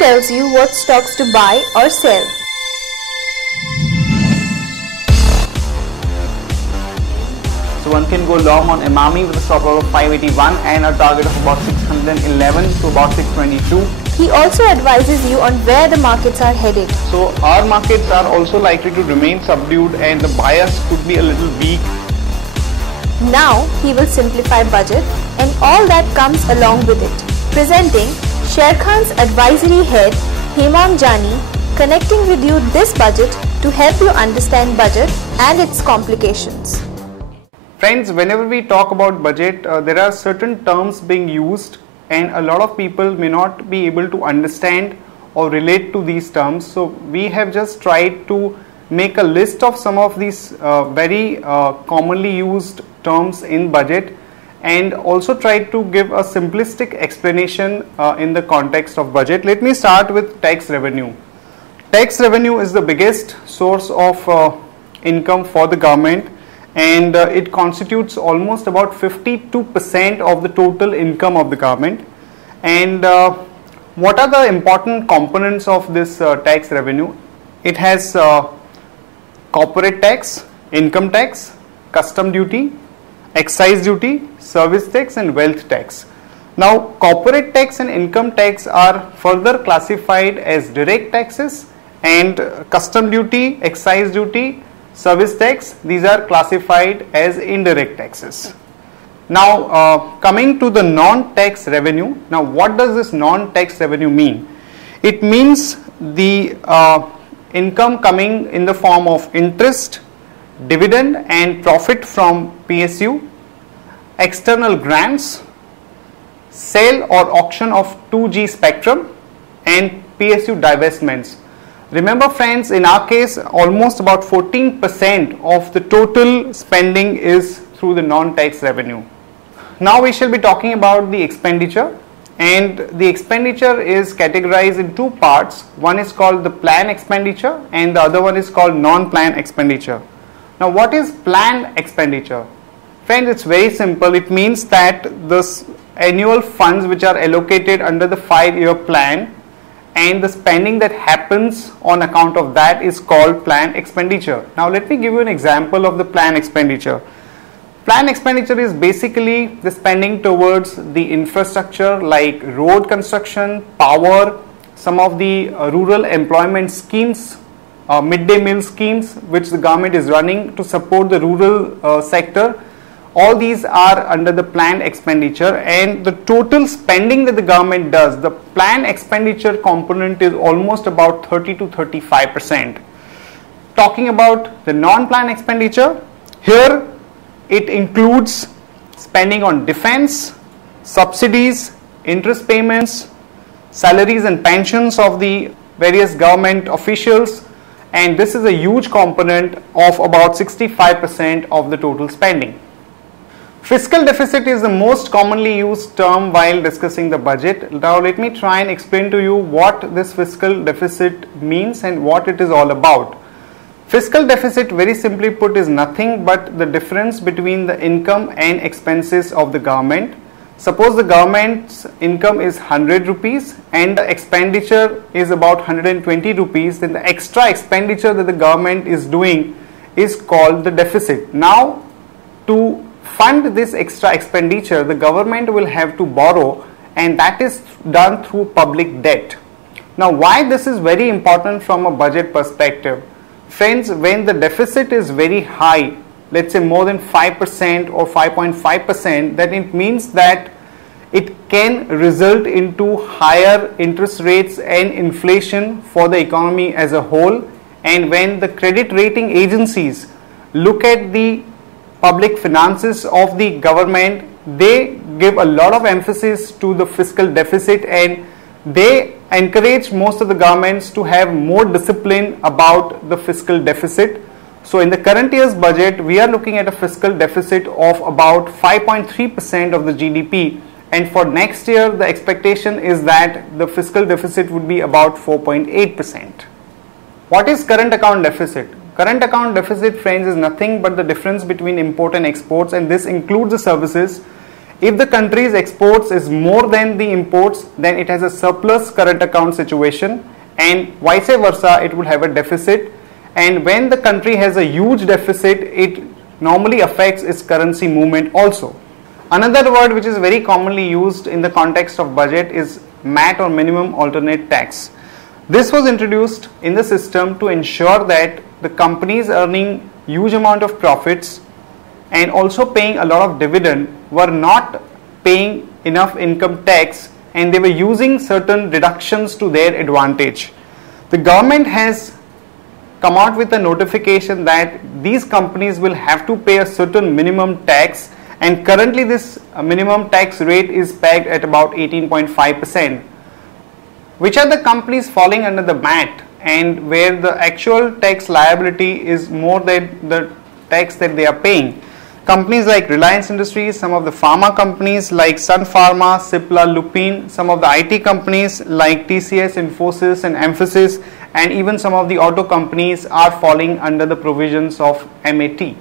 tells you what stocks to buy or sell. So one can go long on Hemang with a stop loss of 581 and a target of about 611 to about 622. He also advises you on where the markets are headed. So our markets are also likely to remain subdued and the bias could be a little weak. Now he will simplify budget and all that comes along with it. Presenting Sharekhan's advisory head Hemang Jani, connecting with you this budget to help you understand budget and its complications. Friends, whenever we talk about budget, there are certain terms being used and a lot of people may not be able to understand or relate to these terms. So we have just tried to make a list of some of these very commonly used terms in budget and also tried to give a simplistic explanation in the context of budget. Let me start with tax revenue. Tax revenue is the biggest source of income for the government, and it constitutes almost about 52% of the total income of the government. And what are the important components of this tax revenue? It has corporate tax, income tax, custom duty, excise duty, service tax and wealth tax. Now corporate tax and income tax are further classified as direct taxes, and custom duty, excise duty, service tax, these are classified as indirect taxes. Now coming to the non-tax revenue. Now what does this non-tax revenue mean? It means the income coming in the form of interest, dividend and profit from PSU, external grants, sale or auction of 2G spectrum and PSU divestments. Remember friends, in our case almost about 14% of the total spending is through the non-tax revenue. Now we shall be talking about the expenditure, and the expenditure is categorized in two parts. One is called the planned expenditure and the other one is called non-planned expenditure. Now what is planned expenditure? Friends, it's very simple. It means that the annual funds which are allocated under the 5-year plan and the spending that happens on account of that is called planned expenditure. Now let me give you an example of the planned expenditure. Planned expenditure is basically the spending towards the infrastructure like road construction, power, some of the rural employment schemes, midday meal schemes which the government is running to support the rural sector. All these are under the planned expenditure, and the total spending that the government does, the planned expenditure component is almost about 30 to 35%. Talking about the non-planned expenditure, here it includes spending on defense, subsidies, interest payments, salaries and pensions of the various government officials, and this is a huge component of about 65% of the total spending. Fiscal deficit is the most commonly used term while discussing the budget. Now let me try and explain to you what this fiscal deficit means and what it is all about. Fiscal deficit, very simply put, is nothing but the difference between the income and expenses of the government. Suppose the government's income is 100 rupees and the expenditure is about 120 rupees, then the extra expenditure that the government is doing is called the deficit. Now to fund this extra expenditure, the government will have to borrow, and that is done through public debt. Now why this is very important from a budget perspective? Friends, when the deficit is very high, let's say more than 5% or 5.5%, then it means that it can result into higher interest rates and inflation for the economy as a whole. And when the credit rating agencies look at the public finances of the government, they give a lot of emphasis to the fiscal deficit, and they encourage most of the governments to have more discipline about the fiscal deficit. So in the current year's budget, we are looking at a fiscal deficit of about 5.3% of the GDP, and for next year the expectation is that the fiscal deficit would be about 4.8%. What is current account deficit? Current account deficit, friends, is nothing but the difference between import and exports, and this includes the services. If the country's exports is more than the imports, then it has a surplus current account situation, and vice versa, it would have a deficit. And when the country has a huge deficit, it normally affects its currency movement also. Another word which is very commonly used in the context of budget is MAT, or minimum alternate tax. This was introduced in the system to ensure that the companies earning huge amount of profits and also paying a lot of dividend were not paying enough income tax, and they were using certain deductions to their advantage. The government has come out with a notification that these companies will have to pay a certain minimum tax, and currently this minimum tax rate is pegged at about 18.5%. Which are the companies falling under the MAT and where the actual tax liability is more than the tax that they are paying? Companies like Reliance Industries, some of the pharma companies like Sun Pharma, Cipla, Lupin, some of the IT companies like TCS, Infosys and Mphasis, and even some of the auto companies are falling under the provisions of MAT.